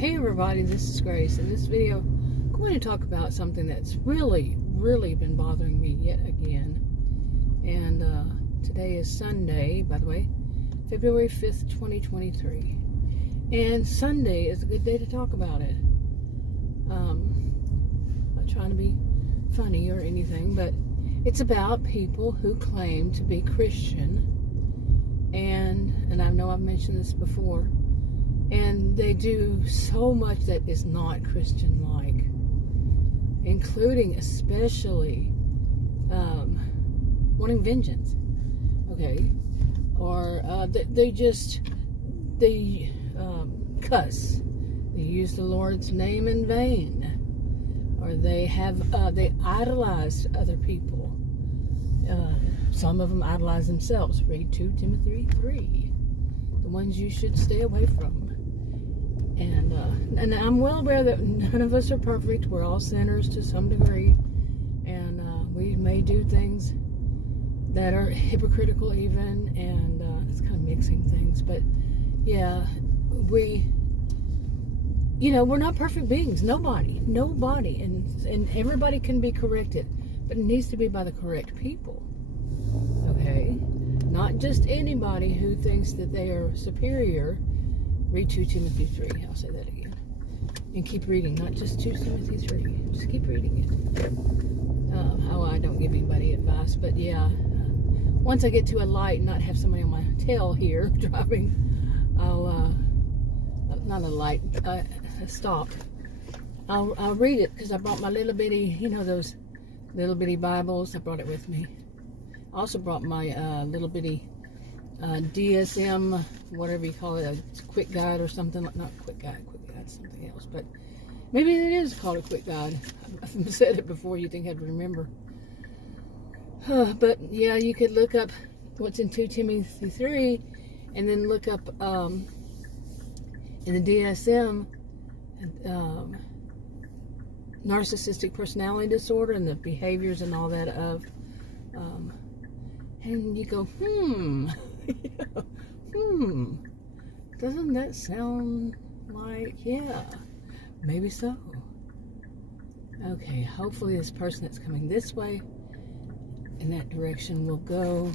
Hey everybody, this is Grace. In this video, I'm going to talk about something that's really been bothering me yet again. And today is Sunday, by the way, February 5th, 2023. And Sunday is a good day to talk about it. Not trying to be funny or anything, but it's about people who claim to be Christian. And I know I've mentioned this before. And they do so much that is not Christian-like, including especially wanting vengeance, okay? Or they cuss. They use the Lord's name in vain. Or they idolize other people. Some of them idolize themselves. Read 2 Timothy 3. The ones you should stay away from. And I'm well aware that none of us are perfect. We're all sinners to some degree. And we may do things that are hypocritical even. And it's kind of mixing things. But yeah, we're not perfect beings. Nobody. And everybody can be corrected. But it needs to be by the correct people. Okay? Not just anybody who thinks that they are superior. Read 2 Timothy 3. I'll say that again. And keep reading. Not just 2 Timothy 3. Just keep reading it. I don't give anybody advice. But yeah. Once I get to a light and not have somebody on my tail here driving, I'll, not a light, a stop. I'll read it because I brought my little bitty, those little bitty Bibles. I brought it with me. I also brought my little bitty DSM, whatever you call it, a quick guide or something. Not quick guide, something else. But maybe it is called a quick guide. I've said it before, you think I'd remember. But yeah, you could look up what's in 2 Timothy 3 and then look up in the DSM narcissistic personality disorder and the behaviors and all that of and you go, doesn't that sound like, yeah, maybe so. Okay, hopefully this person that's coming this way in that direction will go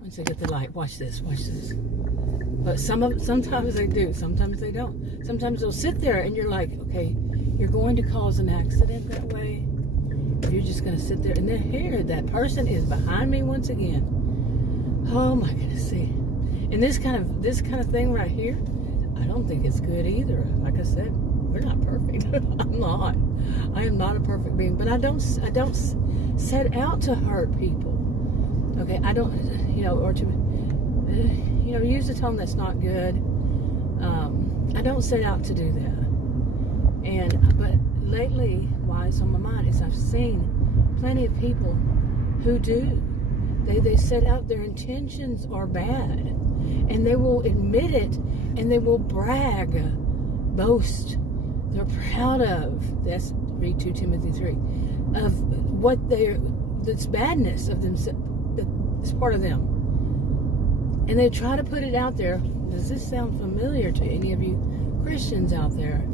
once I get the light. Watch this. But sometimes they do, sometimes they don't. Sometimes they'll sit there and you're like, okay, you're going to cause an accident that way. You're just going to sit there, and then here, that person is behind me once again. Oh my goodness, see. And this kind of thing right here, I don't think it's good either. Like I said, we're not perfect. I am not a perfect being, but I don't set out to hurt people. Okay, I don't, or to, use a tone that's not good. I don't set out to do that. But lately, why it's on my mind is I've seen plenty of people who do. They set out their intentions are bad, and they will admit it, and they will brag, boast. They're proud of. That's read 2 Timothy 3 of what this badness of them. It's part of them, and they try to put it out there. Does this sound familiar to any of you Christians out there,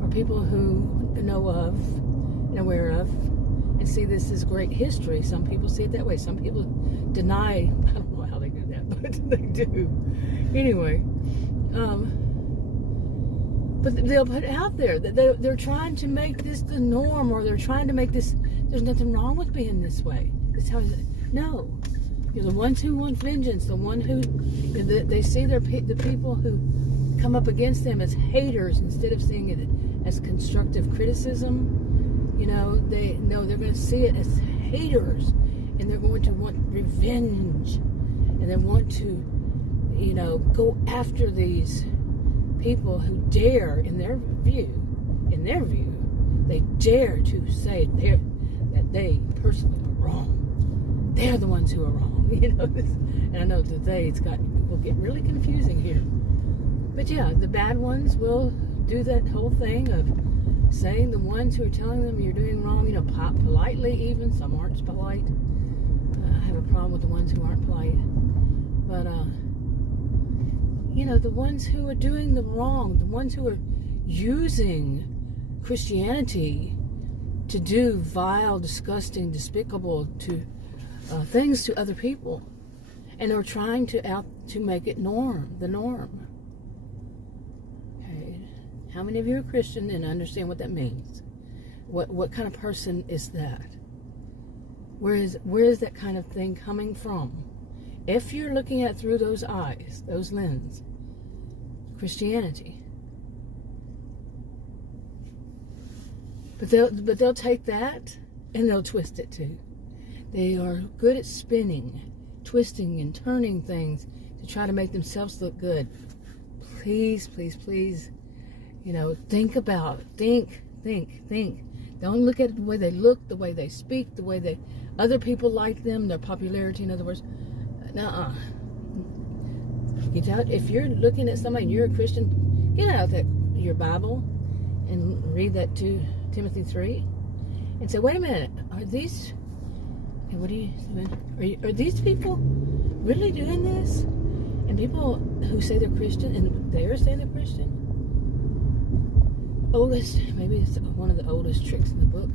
or people who know of and aware of and see this as great history? Some people see it that way. Some people deny. I don't know how they do that, but they do. Anyway, but they'll put it out there that they're trying to make this the norm, or they're trying to make this. There's nothing wrong with being this way. That's how. No, you're the ones who want vengeance. The one who they see the people who come up against them as haters instead of seeing it as constructive criticism. They're going to see it as haters, and they're going to want revenge, and they want to, go after these people who dare, in their view, they dare to say that they personally are wrong. They're the ones who are wrong, and I know that will get really confusing here. But yeah, the bad ones will do that whole thing of saying the ones who are telling them you're doing wrong, politely even. Some aren't polite. I have a problem with the ones who aren't polite. But, the ones who are doing the wrong, the ones who are using Christianity to do vile, disgusting, despicable things to other people, and they're trying to make it the norm. Okay, how many of you are Christian and understand what that means? What kind of person is that? Where is that kind of thing coming from? If you're looking at through those eyes, those lenses, Christianity. But they'll take that and they'll twist it too. They are good at spinning, twisting and turning things to try to make themselves look good. Please, please, please, think about it. Think. Don't look at the way they look, the way they speak, the way other people like them, their popularity, in other words. Nuh-uh. Get out. If you're looking at somebody and you're a Christian, get out your Bible and read that 2 Timothy 3 and say, wait a minute, are these, okay, what are you doing? Are these people really doing this? And people who say they're Christian, and they're saying they're Christian, maybe it's one of the oldest tricks in the book.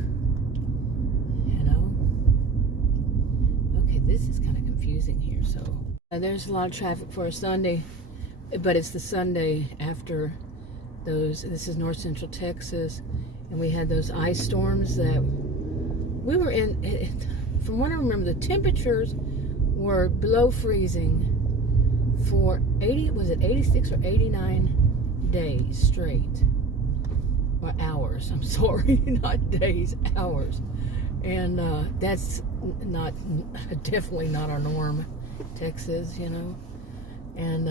Okay, this is kind of confusing here. So there's a lot of traffic for a Sunday, but it's the Sunday after those. This is north central Texas, and we had those ice storms that we were in. From what I remember, the temperatures were below freezing for 86 or 89 days straight. Or hours, I'm sorry, not days, hours. And that's definitely not our norm, Texas, And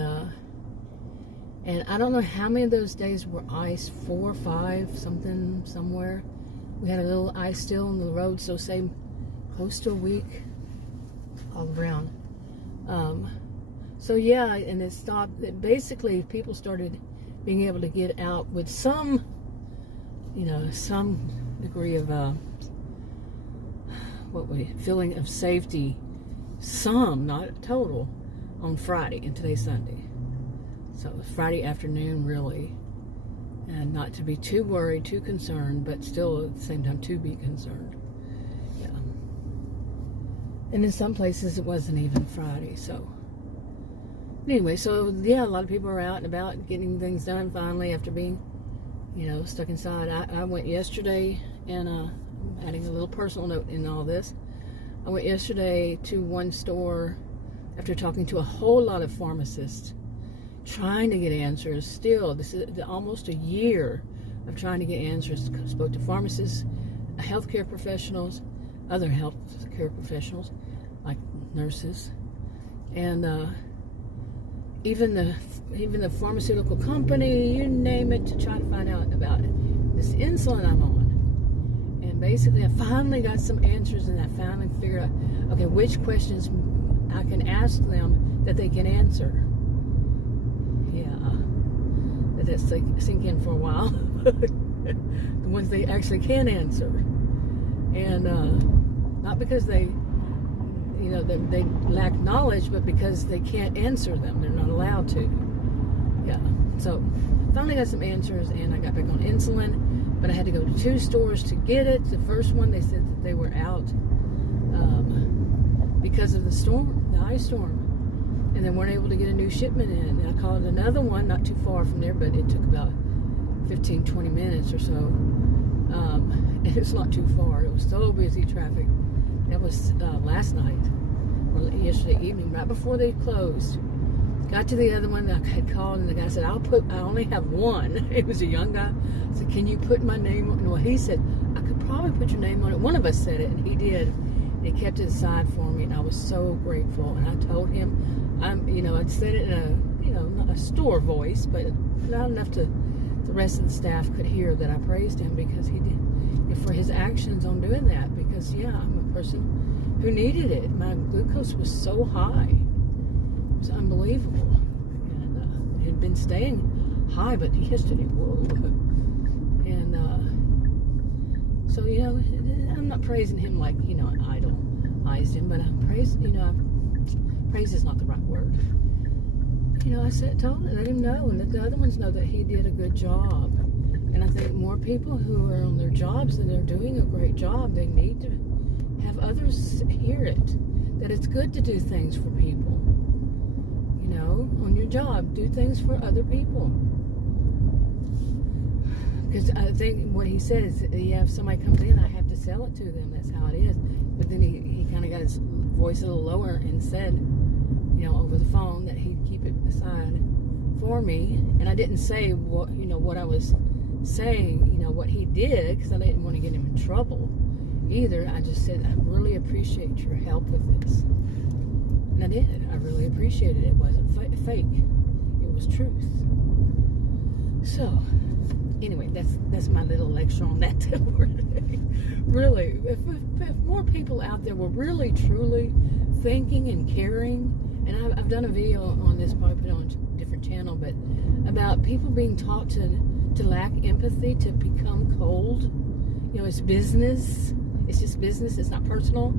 I don't know how many of those days were ice, 4 or 5, something, somewhere. We had a little ice still on the road, so say close to a week all around. So yeah, and it stopped. Basically, people started being able to get out with some degree of feeling of safety, some, not total, on Friday, and today's Sunday. So Friday afternoon, really, and not to be too worried, too concerned, but still at the same time to be concerned. Yeah. And in some places it wasn't even Friday. So anyway, so yeah, a lot of people are out and about getting things done finally after being stuck inside. I went yesterday, and adding a little personal note in all this. I went yesterday to one store after talking to a whole lot of pharmacists, trying to get answers. Still, this is almost a year of trying to get answers. Spoke to pharmacists, healthcare professionals, other healthcare professionals, like nurses, and even the pharmaceutical company, you name it, to try to find out about this insulin I'm on. And basically, I finally got some answers, and I finally figured out, okay, which questions I can ask them that they can answer. Yeah, that sink in for a while. The ones they actually can answer, and not because they lack knowledge, but because they can't answer them. They're not allowed to. Yeah. So finally got some answers, and I got back on insulin, but I had to go to 2 stores to get it. The first one, they said that they were out because of the storm, the ice storm, and they weren't able to get a new shipment in. And I called another one not too far from there, but it took about 15-20 minutes or so. And it's not too far. It was so busy, traffic. That was last night, or yesterday evening, right before they closed. Got to the other one that I had called, and the guy said, I only have one. It was a young guy. I said, can you put my name on it? Well, he said, I could probably put your name on it. One of us said it, and he did. And he kept it aside for me, and I was so grateful. And I told him, I'd said it in a, not a store voice, but not enough to the rest of the staff could hear that I praised him, because he did, for his actions on doing that. Because, yeah, I'm a person who needed it. My glucose was so high. It was unbelievable. And it had been staying high, but yesterday, whoa. And so, I'm not praising him like, I idolized him, but I'm praise is not the right word. I told him, let him know, and let the other ones know that he did a good job. think more people who are on their jobs and they're doing a great job, they need to have others hear it. That it's good to do things for people. You know, on your job, do things for other people. Because I think what he said is, yeah, if somebody comes in, I have to sell it to them. That's how it is. But then he kind of got his voice a little lower and said, you know, over the phone that he'd keep it aside for me. And I didn't say what, you know, what I was saying, you know, what he did, because I didn't want to get him in trouble either. I just said, I really appreciate your help with this. And I did. I really appreciated it. It wasn't fake. It was truth. So, anyway, that's my little lecture on that today. Really, if more people out there were really, truly thinking and caring, and I've done a video on this, probably put it on a different channel, but about people being taught to lack empathy, to become cold. You know, it's business. It's just business. It's not personal.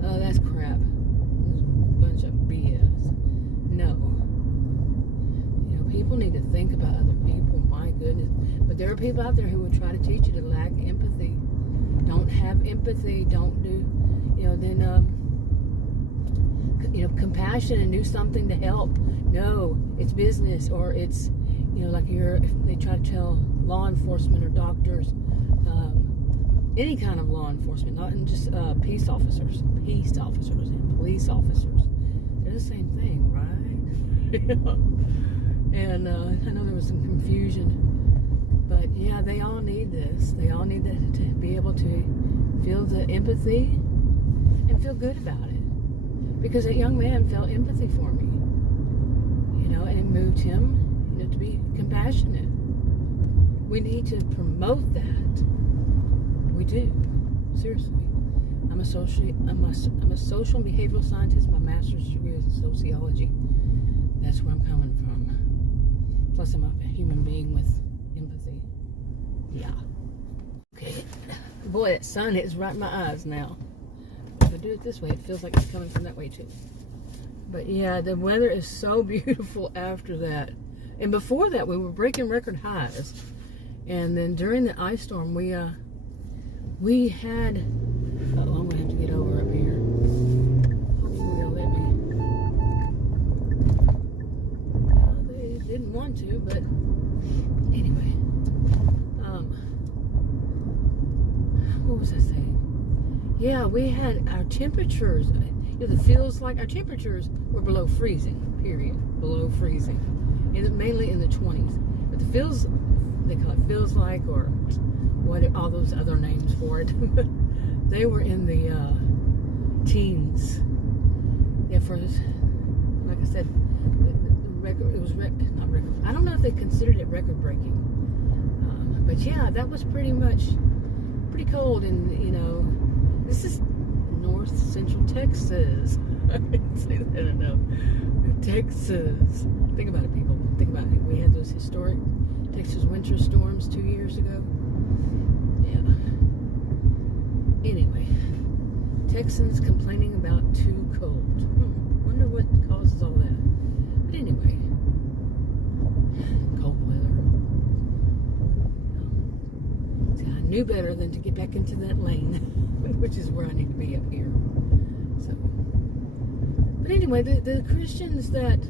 That's crap. It's a bunch of BS. No. You know, people need to think about other people. My goodness. But there are people out there who will try to teach you to lack empathy. Don't have empathy. Don't do, you know, then, you know, compassion and do something to help. No, it's business, or it's, you know, like they try to tell law enforcement or doctors, any kind of law enforcement, not just peace officers and police officers. They're the same thing, right? And I know there was some confusion, but yeah, they all need this. They all need to be able to feel the empathy and feel good about it. Because that young man felt empathy for me, you know, and it moved him, you know, to be compassionate. We need to promote that. We do. Seriously. I'm a social and behavioral scientist. My master's degree is in sociology. That's where I'm coming from. Plus, I'm a human being with empathy. Yeah. Okay. Boy, that sun is right in my eyes now. If I do it this way, it feels like it's coming from that way too. But yeah, the weather is so beautiful after that. And before that, we were breaking record highs. And then during the ice storm, we had, I'm going to have to get over up here. Hopefully they'll let me. They didn't want to, but anyway. What was I saying? Yeah, we had our temperatures. It feels like our temperatures were below freezing, period. Below freezing. And mainly in the 20s. But the feels, they call it feels like, or what, all those other names for it. They were in the teens. Yeah, for, like I said, the record, it was not record. I don't know if they considered it record breaking. But yeah, that was pretty cold. And, you know, this is north central Texas. I didn't say that enough. Texas. Think about it, people. Think about it. We had those historic Texas winter storms 2 years ago. Yeah. Anyway, Texans complaining about too cold. Wonder what causes all that. But anyway, cold weather. See, I knew better than to get back into that lane, which is where I need to be up here. So, but anyway, the Christians that,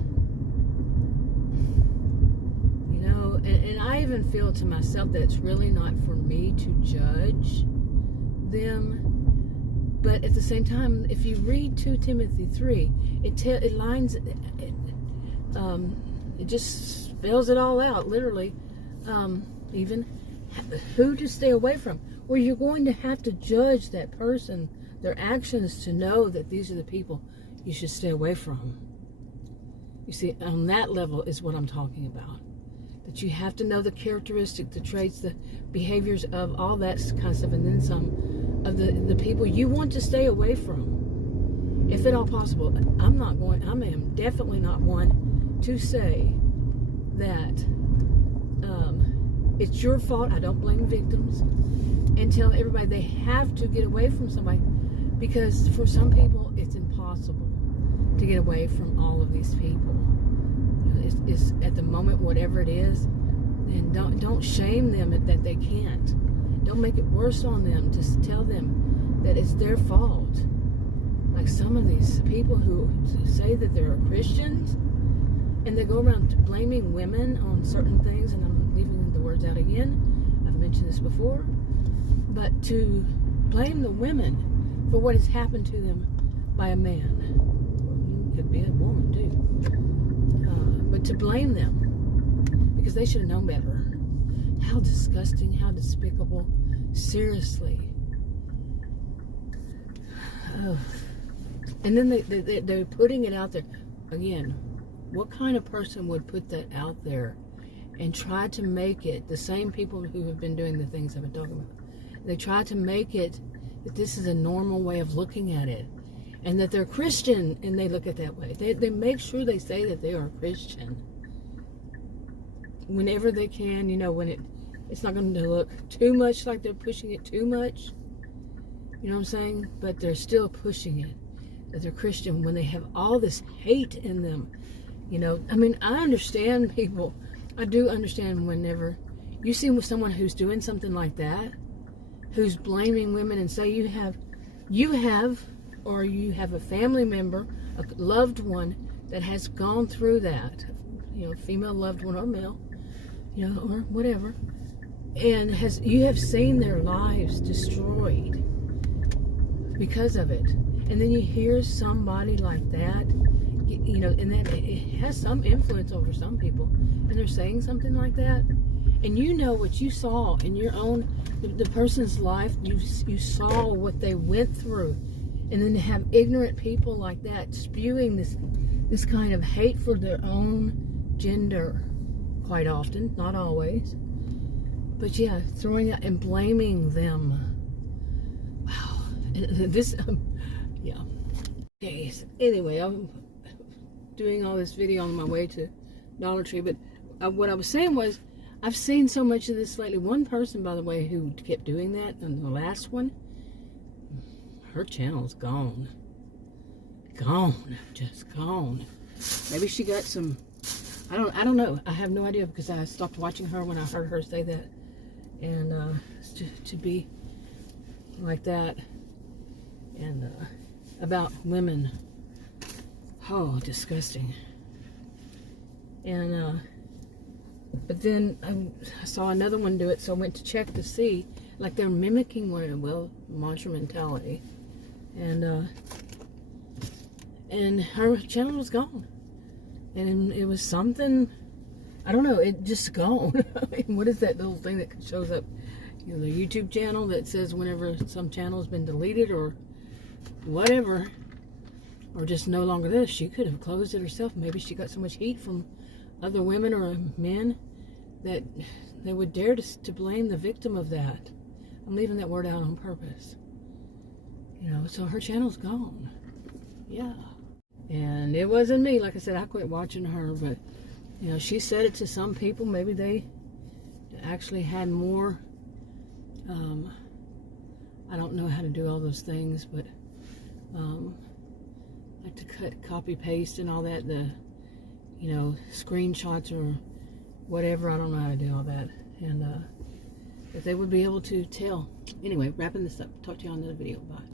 you know, and I even feel to myself that it's really not for me to judge them. But at the same time, if you read 2 Timothy 3, it just spells it all out, literally. Even who to stay away from. Well, you're going to have to judge that person, their actions, to know that these are the people you should stay away from. You see, on that level is what I'm talking about. That you have to know the characteristics, the traits, the behaviors of all that kind of stuff, and then some of the people you want to stay away from, if at all possible. I am definitely not one to say that it's your fault. I don't blame victims, and tell everybody they have to get away from somebody, because for some people it's impossible to get away from all of these people. You know, it's at the moment, whatever it is, And don't shame them that they can't. Don't make it worse on them. Just tell them that it's their fault. Like some of these people who say that they're Christians, and they go around blaming women on certain things, and I'm leaving the words out again. I've mentioned this before. But to blame the women for what has happened to them by a man. It could be a woman too. But to blame them because they should have known better. How disgusting, how despicable. Seriously. Oh. And then they're putting it out there. Again, what kind of person would put that out there and try to make it, the same people who have been doing the things I've been talking about, they try to make it that this is a normal way of looking at it, and that they're Christian and they look at it that way. They make sure they say that they are Christian whenever they can, when it's not going to look too much like they're pushing it too much. You know what I'm saying? But they're still pushing it, that they're Christian when they have all this hate in them. I understand people. I do understand whenever you see someone who's doing something like that, who's blaming women, and say you have a family member, a loved one that has gone through that, female loved one or male, or whatever, and you have seen their lives destroyed because of it, and then you hear somebody like that, and that it has some influence over some people, and they're saying something like that, and what you saw in your own, the person's life, you saw what they went through, and then to have ignorant people like that spewing this kind of hate for their own gender, quite often, not always, but yeah, throwing out and blaming them. Wow, this, yeah. Okay, so anyway, I'm doing all this video on my way to Dollar Tree, but what I was saying was, I've seen so much of this lately. One person, by the way, who kept doing that, and the last one, her channel's gone. Just gone. Maybe she got some, I don't know. I have no idea, because I stopped watching her when I heard her say that. And to be like that, and about women, oh, disgusting. And but then I saw another one do it, so I went to check to see, like they're mimicking one of the mantra mentality, and her channel was gone, and it was something, I don't know, it just gone. What is that little thing that shows up, the YouTube channel that says whenever some channel has been deleted or whatever, or just no longer this? She could have closed it herself. Maybe she got so much heat from other women or men that they would dare to blame the victim of that. I'm leaving that word out on purpose. So her channel's gone. Yeah. And it wasn't me. Like I said, I quit watching her, but she said it to some people. Maybe they actually had more, I don't know how to do all those things, but like to cut, copy, paste and all that, the screenshots or whatever. I don't know how to do all that, and if they would be able to tell. Anyway, wrapping this up. Talk to you on another video. Bye.